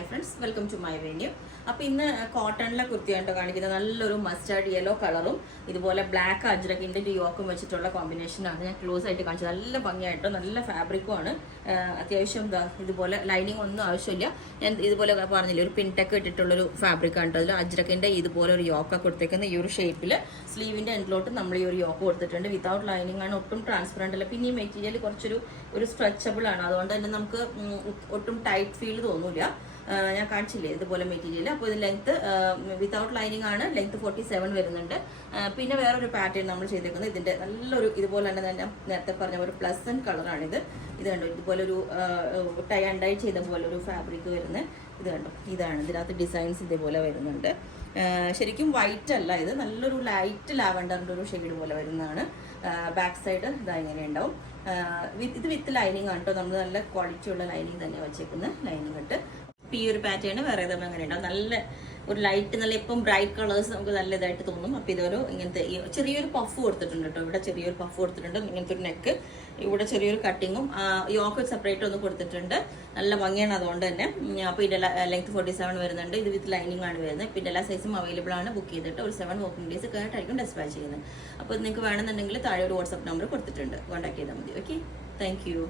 Hi friends, welcome to my venue. അപ്പോൾ ഇന്ന് കോട്ടണിലെ കുർത്തിയായിട്ടോ കാണിക്കുന്നത് നല്ലൊരു മസ്റ്റാർഡ് യെല്ലോ കളറും ഇതുപോലെ ബ്ലാക്ക് അജ്രക്കിൻ്റെ യോക്കും വെച്ചിട്ടുള്ള കോമ്പിനേഷനാണ്. ഞാൻ ക്ലോസ് ആയിട്ട് കാണിച്ചത്. നല്ല ഭംഗിയായിട്ടോ, നല്ല ഫാബ്രിക്കും ആണ്. അത്യാവശ്യം ഇതുപോലെ ലൈനിങ് ഒന്നും ആവശ്യമില്ല. ഞാൻ ഇതുപോലെ പറഞ്ഞില്ലേ, ഒരു പിൻടെക്ക് ഇട്ടിട്ടുള്ളൊരു ഫാബ്രിക് ആണ്. അതിൽ അജ്രക്കിൻ്റെ ഇതുപോലെ ഒരു യോക്ക കൊടുത്തേക്കുന്ന ഈ ഒരു ഷേപ്പിൽ സ്ലീവിൻ്റെ എൻഡിലോട്ട് നമ്മൾ ഈ ഒരു യോക്ക് കൊടുത്തിട്ടുണ്ട്. വിതൗട്ട് ലൈനിങ് ആണ്, ഒട്ടും ട്രാൻസ്പെറൻ്റ് അല്ല. പിന്നെ ഈ മെറ്റീരിയൽ കുറച്ചൊരു സ്ട്രെച്ചബിൾ ആണ്, അതുകൊണ്ട് തന്നെ നമുക്ക് ഒട്ടും ടൈറ്റ് ഫീൽ തോന്നില്ല. ഞാൻ കാണിച്ചില്ലേ ഇതുപോലെ മെറ്റീരിയൽ. അപ്പോൾ ഇത് ലെങ്ത്ത് വിതൗട്ട് ലൈനിങ് ആണ്, ലെങ്ത്ത് 47 വരുന്നുണ്ട്. പിന്നെ വേറൊരു പാറ്റേൺ നമ്മൾ ചെയ്തേക്കുന്നത് ഇതിൻ്റെ നല്ലൊരു ഇതുപോലെ തന്നെ ഞാൻ നേരത്തെ പറഞ്ഞ ഒരു പ്ലസൻറ്റ് കളറാണിത്. ഇത് കണ്ടോ, ഇതുപോലെ ഒരു ടൈ ആൻഡ് ഡൈ ചെയ്ത പോലെ ഒരു ഫാബ്രിക് വരുന്നത്. ഇത് കണ്ടോ, ഇതാണ് ഇതിനകത്ത് ഡിസൈൻസ് ഇതേപോലെ വരുന്നുണ്ട്. ശരിക്കും വൈറ്റ് അല്ല, ഇത് നല്ലൊരു ലൈറ്റ് ലാവൻഡറിൻ്റെ ഒരു ഷെയ്ഡ് പോലെ വരുന്നതാണ്. ബാക്ക് സൈഡ് ഇതാ ഇങ്ങനെ ഉണ്ടാവും. ഇത് വിത്ത് ലൈനിങ് ആണ് കേട്ടോ. നമ്മൾ നല്ല ക്വാളിറ്റി ഉള്ള ലൈനിങ് തന്നെ വെച്ചേക്കുന്നത്. ലൈനിങ് ഇട്ട് ഈ ഒരു പാറ്റേൺ വേറെ തന്നെ അങ്ങനെ ഉണ്ടാവും. നല്ല ഒരു ലൈറ്റ്, നല്ല ഇപ്പം ബ്രൈറ്റ് കളേഴ്സ് നമുക്ക് നല്ല ഇതായിട്ട് തോന്നും. അപ്പോൾ ഇതൊരു ഇങ്ങനത്തെ ചെറിയൊരു പഫ് കൊടുത്തിട്ടുണ്ട് കേട്ടോ. ഇവിടെ ചെറിയൊരു പഫ് കൊടുത്തിട്ടുണ്ട്. ഇങ്ങനത്തെ ഒരു നെക്ക്, ഇവിടെ ചെറിയൊരു കട്ടിങ്ങും യോക്ക് സെപ്പറേറ്റ് ഒന്ന് കൊടുത്തിട്ടുണ്ട്. നല്ല ഭംഗിയാണ് അതുകൊണ്ട് തന്നെ. അപ്പോൾ ഇതിൻ്റെ ലെങ്ത് 47 വരുന്നുണ്ട്. ഇത് വിത്ത് ലൈനിങ് ആണ് വരുന്നത്. പിന്നെ എല്ലാ സൈസും അവൈലബിൾ ആണ്. ബുക്ക് ചെയ്തിട്ട് ഒരു 7 വർക്കിംഗ് ഡേയ്സ് കഴിഞ്ഞിട്ടായിരിക്കും ഡിസ്പാച്ച് ചെയ്യുന്നത്. അപ്പോൾ നിങ്ങൾക്ക് വേണമെന്നുണ്ടെങ്കിൽ താഴെ ഒരു വാട്സ്ആപ്പ് നമ്പർ കൊടുത്തിട്ടുണ്ട്, കോൺടാക്ട് ചെയ്താൽ മതി. Okay, thank you.